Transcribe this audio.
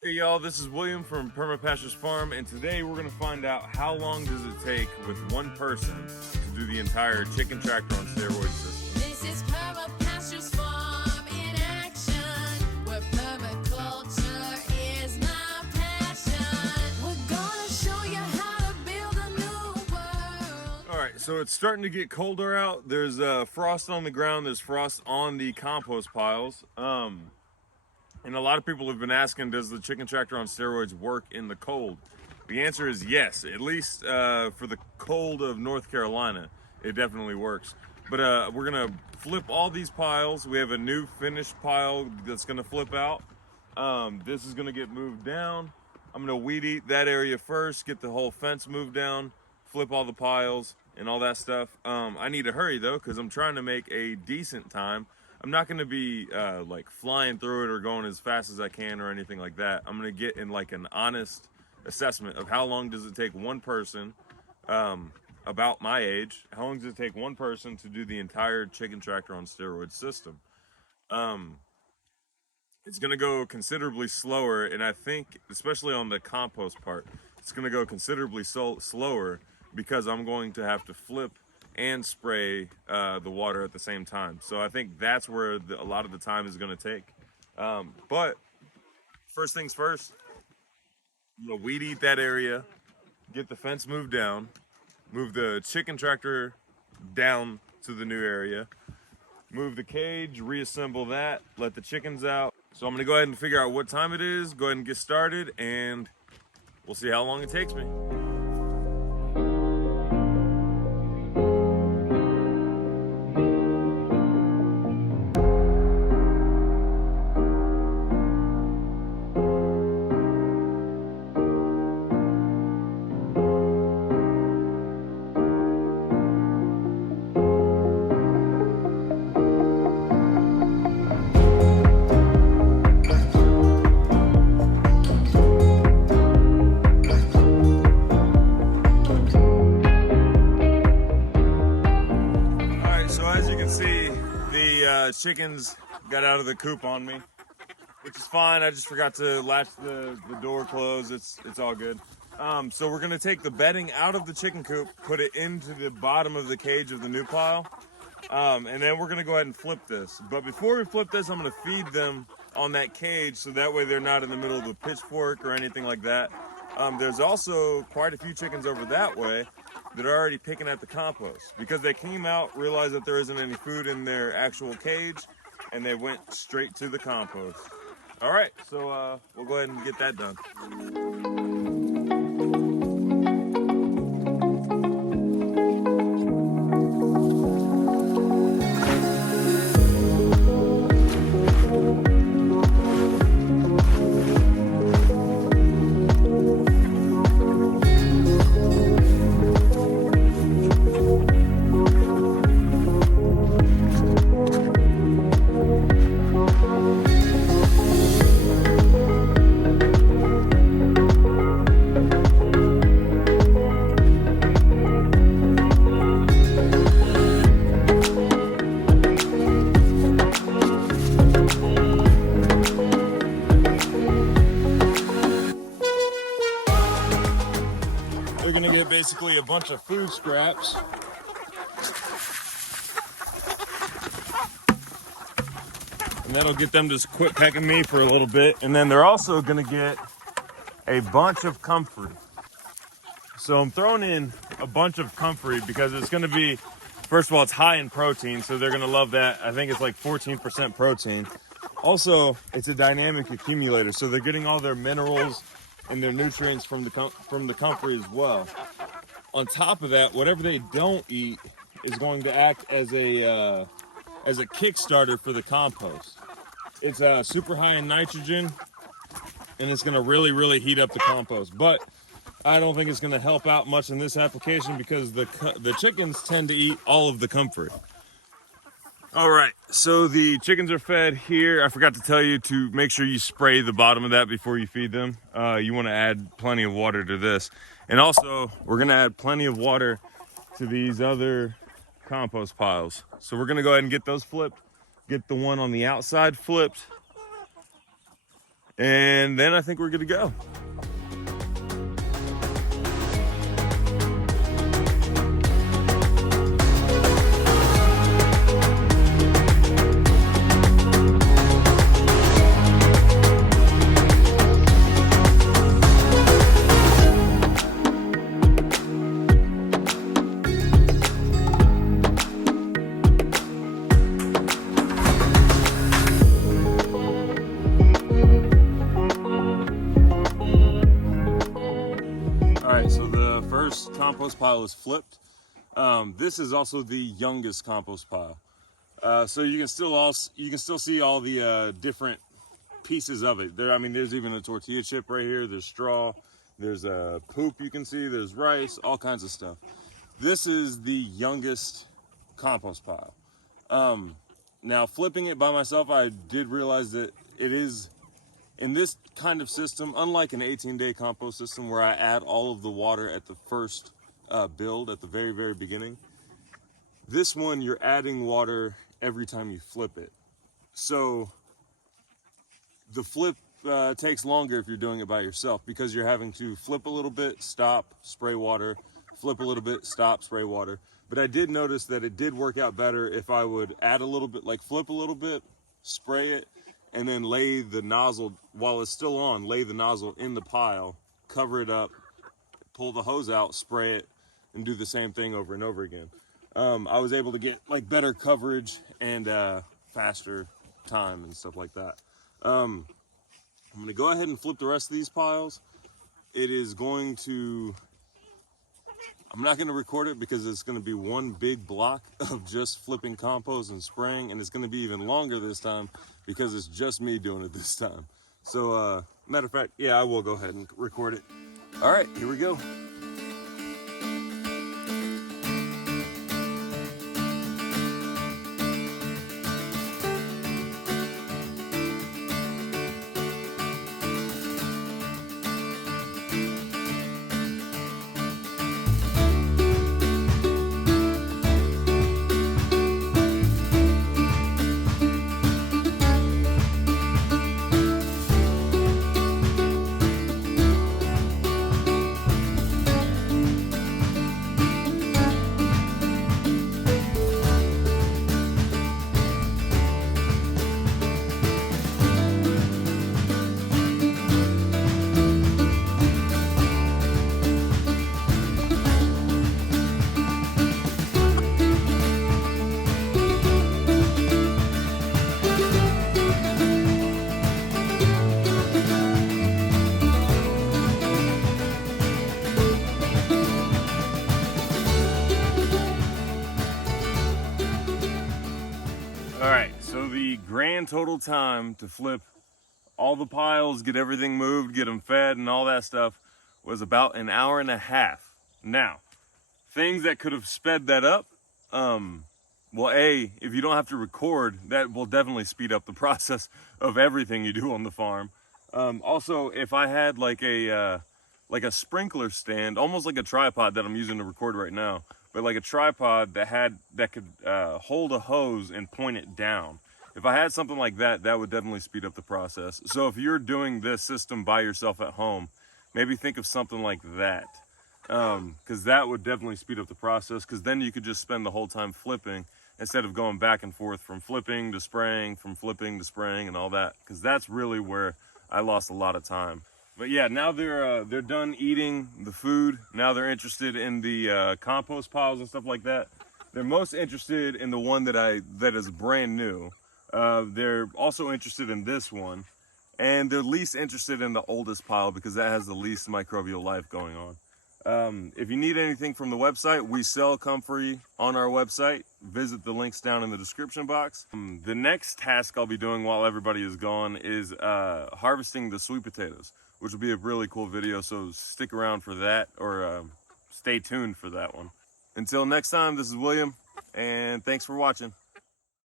Hey y'all, this is William from Perma Pastures Farm, and today we're going to find out how long does it take with one person to do the entire chicken tractor on steroids system. This is Perma Pastures Farm in action, where permaculture is my passion. We're gonna show you how to build a new world. Alright, so it's starting to get colder out. There's frost on the ground, there's frost on the compost piles. And a lot of people have been asking, does the chicken tractor on steroids work in the cold? The answer is yes, at least for the cold of North Carolina, it definitely works. But we're gonna flip all these piles. We have a new finished pile that's gonna flip out. This is gonna get moved down. I'm gonna weed eat that area first, get the whole fence moved down, flip all the piles and all that stuff. I need to hurry though, because I'm trying to make a decent time. I'm not going to be like flying through it or going as fast as I can or anything like that. I'm going to get in like an honest assessment of how long does it take one person, about my age, how long does it take one person to do the entire chicken tractor on steroids system. It's going to go considerably slower, and I think especially on the compost part, it's going to go considerably slower because I'm going to have to flip and spray the water at the same time. So I think that's where a lot of the time is going to take. But first things first, I'm gonna weed eat that area, get the fence moved down, move the chicken tractor down to the new area, move the cage, reassemble that, let the chickens out. So I'm gonna go ahead and figure out what time it is, go ahead and get started, and we'll see how long it takes me. See, the chickens got out of the coop on me, which is fine. I just forgot to latch the door closed. It's all good. So we're gonna take the bedding out of the chicken coop, put it into the bottom of the cage of the new pile, and then we're gonna go ahead and flip this. But before we flip this, I'm gonna feed them on that cage so that way they're not in the middle of a pitchfork or anything like that. There's also quite a few chickens over that way that are already picking at the compost because they came out, realized that there isn't any food in their actual cage, and they went straight to the compost. All right, so we'll go ahead and get that done. They're gonna get basically a bunch of food scraps. And that'll get them to quit pecking me for a little bit. And then they're also gonna get a bunch of comfrey. So I'm throwing in a bunch of comfrey because it's gonna be, first of all, it's high in protein, so they're gonna love that. I think it's like 14% protein. Also, it's a dynamic accumulator, so they're getting all their minerals and their nutrients from the comfrey as well. On top of that, whatever they don't eat is going to act as a kickstarter for the compost. It's super high in nitrogen, and it's going to really heat up the compost. But I don't think it's going to help out much in this application because the chickens tend to eat all of the comfrey. All right, so the chickens are fed here. I forgot to tell you to make sure you spray the bottom of that before you feed them. You want to add plenty of water to this. And also, we're going to add plenty of water to these other compost piles. So we're going to go ahead and get those flipped, get the one on the outside flipped, And then I think we're good to go. So the first compost pile is flipped. This is also the youngest compost pile. So you can still see all the different pieces of it. There's even a tortilla chip right here. There's straw. There's a poop you can see. There's rice. All kinds of stuff. This is the youngest compost pile. Now flipping it by myself, I did realize that it is, in this kind of system, unlike an 18-day compost system where I add all of the water at the first build at the very, very beginning, this one you're adding water every time you flip it. So the flip takes longer if you're doing it by yourself, because you're having to flip a little bit, stop, spray water, flip a little bit, stop, spray water. But I did notice that it did work out better if I would add a little bit, like flip a little bit, spray it, and then lay the nozzle, while it's still on, lay the nozzle in the pile, cover it up, pull the hose out, spray it, and do the same thing over and over again. I was able to get like better coverage and faster time and stuff like that. I'm gonna go ahead and flip the rest of these piles. I'm not gonna record it because it's gonna be one big block of just flipping compost and spraying, and it's gonna be even longer this time because it's just me doing it this time. So matter of fact, yeah, I will go ahead and record it. All right, here we go. Grand total time to flip all the piles, get everything moved, get them fed and all that stuff was about an hour and a half. Now, things that could have sped that up, well, if you don't have to record, that will definitely speed up the process of everything you do on the farm. Also, if I had like a sprinkler stand, almost like a tripod that I'm using to record right now, but like a tripod that could hold a hose and point it down. If I had something like that, that would definitely speed up the process. So if you're doing this system by yourself at home, maybe think of something like that, because that would definitely speed up the process, because then you could just spend the whole time flipping instead of going back and forth from flipping to spraying, from flipping to spraying and all that, because that's really where I lost a lot of time. But yeah, now they're done eating the food. Now they're interested in the compost piles and stuff like that. They're most interested in the one that is brand new. They're also interested in this one, and they're least interested in the oldest pile because that has the least microbial life going on. If you need anything from the website, we sell comfrey on our website. Visit the links down in the description box. The next task I'll be doing while everybody is gone is harvesting the sweet potatoes, which will be a really cool video, so stick around for that, or stay tuned for that one. Until next time, this is William, and thanks for watching.